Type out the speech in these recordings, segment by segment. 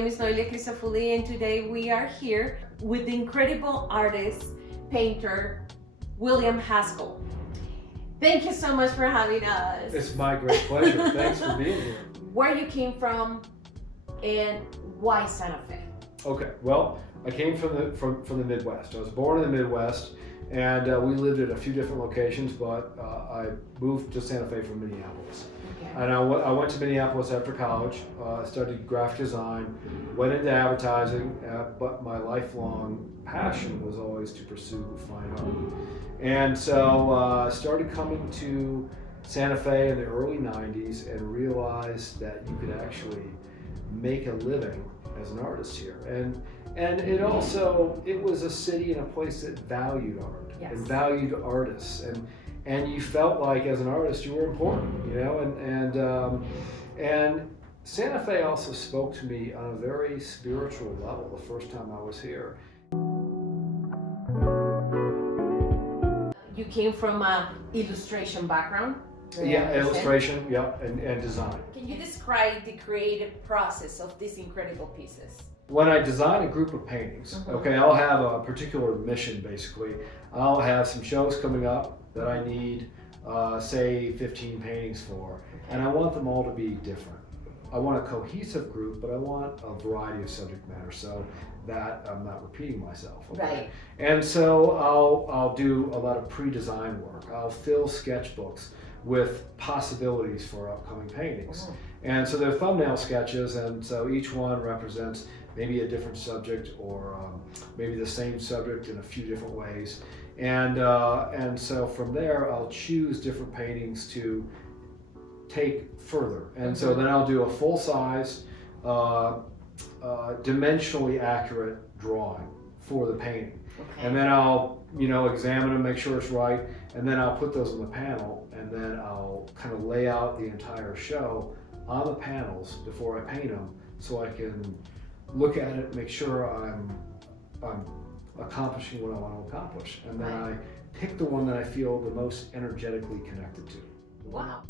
name is Noelia Crisafulli, and today we are here with the incredible artist, painter, William Haskell. Thank you so much for having us. It's my great pleasure. Thanks for being here. Where you came from and why Santa Fe? Okay, well, I came from the Midwest. I was born in the Midwest, and we lived at a few different locations, but I moved to Santa Fe from Minneapolis. Okay. And I went to Minneapolis after college. I studied graphic design, went into advertising, but my lifelong passion was always to pursue fine art. And so I started coming to Santa Fe in the early 90s and realized that you could actually make a living as an artist here. And it was a city and a place that valued art. Yes. And valued artists. And you felt like as an artist you were important, you know, and Santa Fe also spoke to me on a very spiritual level the first time I was here. You came from an illustration background? Yeah, illustration, yeah, and design. Can you describe the creative process of these incredible pieces? When I design a group of paintings, okay, I'll have a particular mission basically. I'll have some shows coming up that I need, say 15 paintings for, and I want them all to be different. I want a cohesive group, but I want a variety of subject matter so that I'm not repeating myself. Okay? Right. And so I'll do a lot of pre-design work. I'll fill sketchbooks with possibilities for upcoming paintings. And so they're thumbnail sketches, and so each one represents maybe a different subject or maybe the same subject in a few different ways. And so from there I'll choose different paintings to take further. And so then I'll do a full-size, dimensionally accurate drawing for the painting. Okay. And then I'll, examine them, make sure it's right, and then I'll put those on the panel, and then I'll kind of lay out the entire show on the panels before I paint them, so I can look at it, make sure I'm accomplishing what I want to accomplish, and then I pick the one that I feel the most energetically connected to. Wow.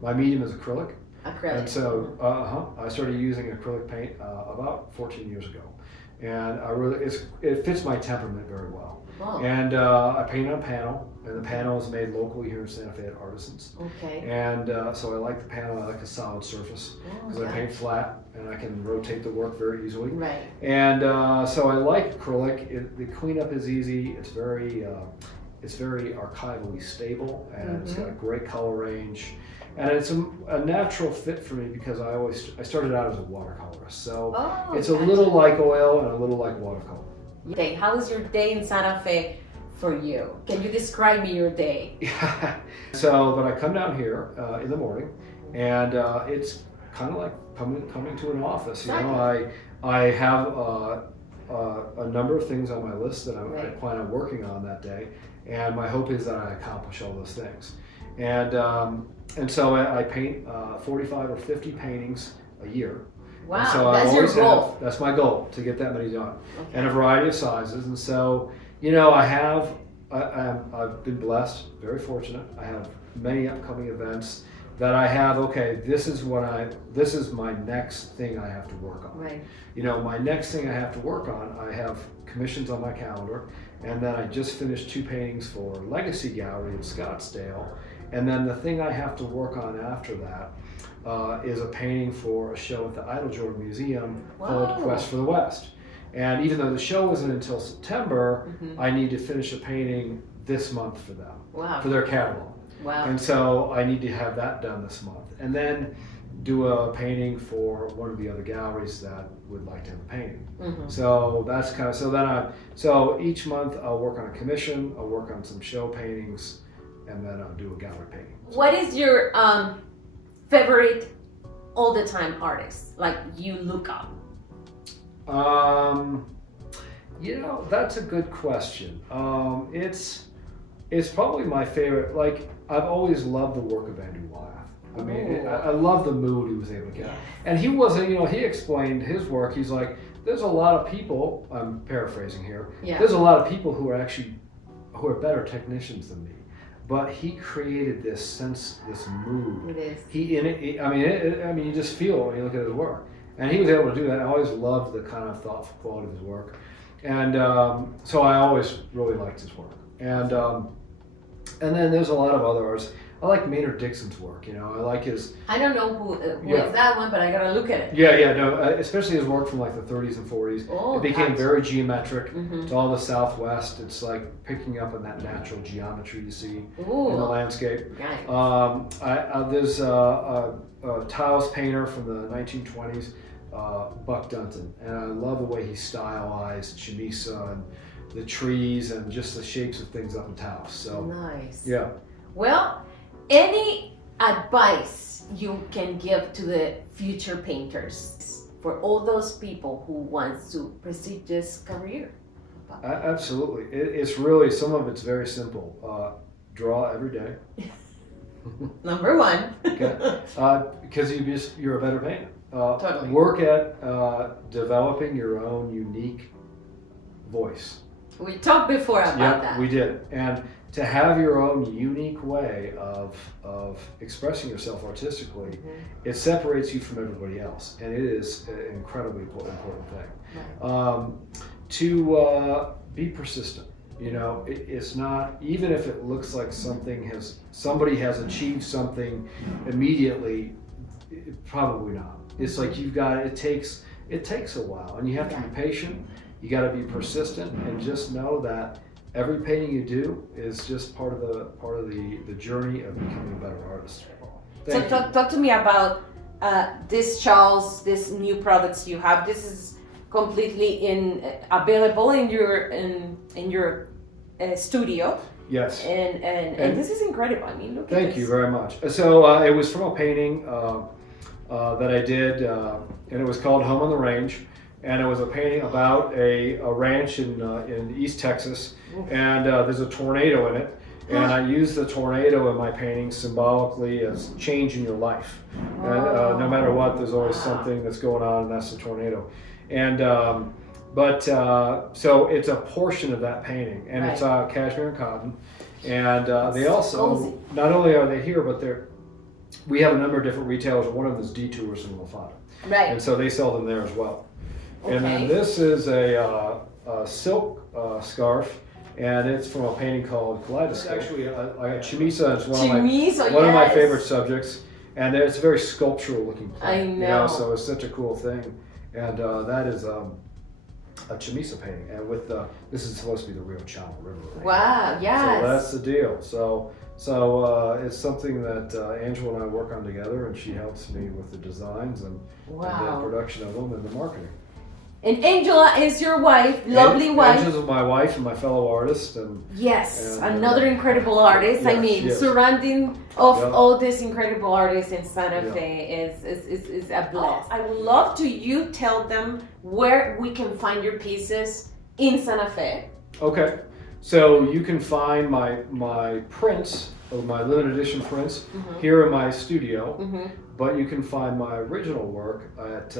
My medium is acrylic. Acrylic. And so I started using acrylic paint about 14 years ago, and it fits my temperament very well. Wow. And I paint on panel, and the panel is made locally here in Santa Fe at Artisans. Okay. And so I like the panel. I like a solid surface because I paint flat and I can rotate the work very easily. Right. And so I like acrylic. The cleanup is easy. It's very archivally stable, and it's got a great color range. And it's a natural fit for me because I started out as a watercolorist. So it's a little like oil and a little like watercolor. Okay, how is your day in Santa Fe for you? Can you describe me your day? But I come down here in the morning, and it's kind of like coming to an office. You know, I have a number of things on my list that I plan on working on that day, and my hope is that I accomplish all those things. And so I paint 45 or 50 paintings a year. Wow, so that's your goal. That's my goal, to get that many done. Okay. And a variety of sizes. And so, I've been blessed, very fortunate. I have many upcoming events that I have, this is my next thing I have to work on. Right. My next thing I have to work on, I have commissions on my calendar, and then I just finished 2 paintings for Legacy Gallery in Scottsdale. And then the thing I have to work on after that is a painting for a show at the Idle Jordan Museum called Quest for the West. And even though the show isn't until September, I need to finish a painting this month for them, for their catalog. Wow. And so I need to have that done this month. And then do a painting for one of the other galleries that would like to have a painting. So that's kind of, so each month I'll work on a commission, I'll work on some show paintings, and then I'll do a gallery painting. What is your favorite all-the-time artist, like you look up? That's a good question. It's probably my favorite. Like, I've always loved the work of Andrew Wyeth. I mean, I love the mood he was able to get. And he wasn't, he explained his work. He's like, there's a lot of people, I'm paraphrasing here, there's a lot of people who are actually who are better technicians than me. But he created this sense, this mood. It is. I mean, you just feel it when you look at his work. And he was able to do that. I always loved the kind of thoughtful quality of his work. And so I always really liked his work. And then there's a lot of other artists. I like Maynard Dixon's work. I like his. I don't know who is that one, but I gotta look at it. Yeah, no, especially his work from like the 30s and 40s. Oh, it became very geometric. Mm-hmm. To all the Southwest, it's like picking up on that natural geometry you see Ooh. in the landscape. Nice. There's a tiles painter from the 1920s, Buck Dunton, and I love the way he stylized Chamisa and the trees and just the shapes of things up in tiles. So nice. Yeah. Well, any advice you can give to the future painters for all those people who wants to pursue this career? Absolutely. It's really, some of it's very simple. Draw every day. Number one. Okay. Because you're a better painter. Totally. Work at developing your own unique voice. We talked before about that. We did. And to have your own unique way of expressing yourself artistically, it separates you from everybody else. And it is an incredibly important thing. Right. To be persistent. It's not, even if it looks like somebody has achieved something immediately, probably not. It's like it takes a while, and you have to be patient. You got to be persistent, and just know that every painting you do is just part of the journey of becoming a better artist. Talk to me about this shawls, these new products you have. This is completely available in your studio. Yes. And this is incredible. I mean, look at this. Thank you very much. So it was from a painting that I did, and it was called Home on the Range. And it was a painting about a ranch in East Texas, and there's a tornado in it. And I use the tornado in my paintings symbolically as change in your life. And no matter what, there's always something that's going on, and that's the tornado. And so it's a portion of that painting, and it's cashmere and cotton. And they also, not only are they here, but we have a number of different retailers. One of them is Detours in Lafayette. Right. And so they sell them there as well. Okay. And then this is a silk scarf, and it's from a painting called Kaleidoscope. It's actually Chamisa is one of my favorite subjects, and it's a very sculptural looking painting. I know. So it's such a cool thing, and that is a Chamisa painting, and this is supposed to be the real Channel River. Right? Wow! Yes. So that's the deal. So it's something that Angela and I work on together, and she helps me with the designs and the production of them and the marketing. And Angela is your wife, lovely wife. Angela's my wife and my fellow artist, and another incredible artist. Surrounding of all these incredible artists in Santa Fe is a bless. I would love to you tell them where we can find your pieces in Santa Fe. Okay, so you can find my prints, or my limited edition prints, here in my studio. But you can find my original work at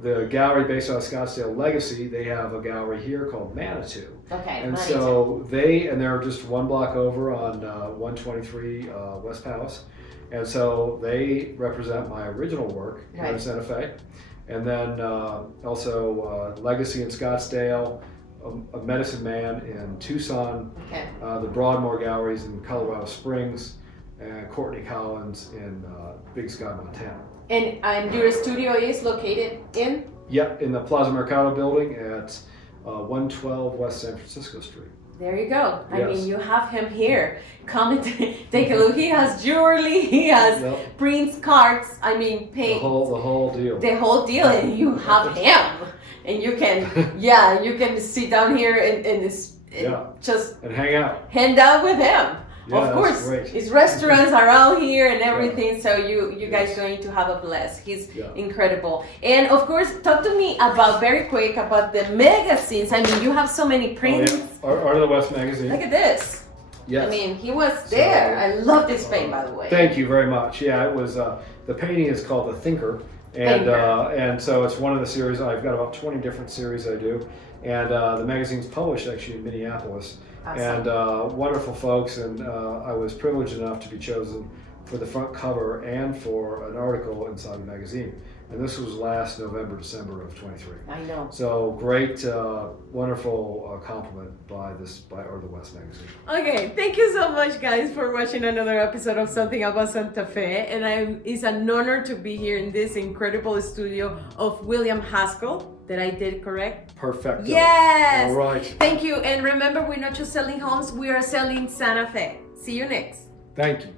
the gallery based on Scottsdale Legacy. They have a gallery here called Manitou. Okay. And so they're just one block over on 123 West Palace. And so they represent my original work here in Santa Fe. And then also Legacy in Scottsdale, a Medicine Man in Tucson, the Broadmoor Galleries in Colorado Springs, and Courtney Collins in Big Sky, Montana. And your studio is located in? Yep, in the Plaza Mercado building at 112 West San Francisco Street. There you go. Yes. I mean, you have him here. Come and take a look. He has jewelry, he has prints, cards, I mean, paint. The whole deal. The whole deal, and you have him. And you can, you can sit down here and just and hang out. Hang out with him. Yeah, of course, his restaurants are out here and everything, so you guys going to have a blast. He's incredible. And of course, talk to me very quick about the magazines. I mean, you have so many prints. Art of the West magazine. Look at this. Yes. I mean, he was there. I love this paint, by the way. Thank you very much. Yeah, it was. The painting is called The Thinker. And so it's one of the series. I've got about 20 different series I do. And the magazine's published actually in Minneapolis. Awesome. And wonderful folks, and I was privileged enough to be chosen for the front cover and for an article inside the magazine. And this was last November, December of 23. I know. So great, wonderful compliment by Or the West magazine. Okay, thank you so much, guys, for watching another episode of Something About Santa Fe. And it's an honor to be here in this incredible studio of William Haskell. Did I did correct? Perfect. Yes. All right. Thank you. And remember, we're not just selling homes; we are selling Santa Fe. See you next. Thank you.